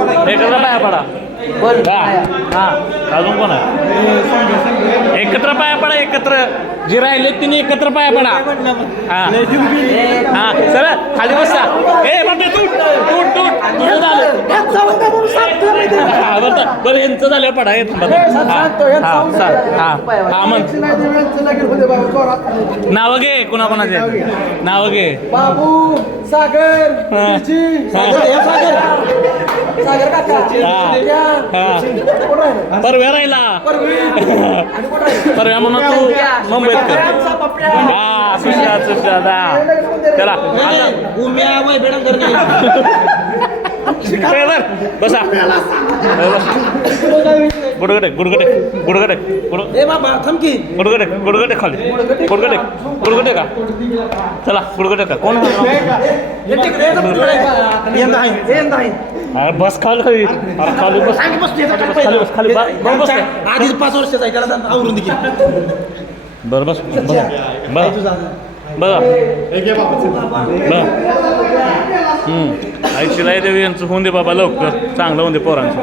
एकत्र पाया पडा हा अजून कोण आहे एकत्र पाया पडा एकत्र जे राहिले तिने एकत्र पाया पडा हा हा सर खाली बसा ए बाबा तूट तूट तूट तुझं झालं बरं यांचं झालं पडा येत हा मग नावं घे कोणाकोणाचे नावं घे बाबू सागर सागर परव्या राहिला परव्या म्हणून तू मुंबईत कर हा सुशांत सुशांत हा त्याला बसा गुडगडे गुडगडे गुडगडे गुडगडे गुडगडे खाली गुडगडे गुडगडे का चला गुडगडे का कोण बस खाली खाली बस खाली बस खाली बस आधीच 5 वर्षाचा आहे त्याला आवरून देखील बरं बस बघा आई शिलाई देवी यांचं होऊन दे बाबा लवकर चांगलं होऊन दे पोरांचं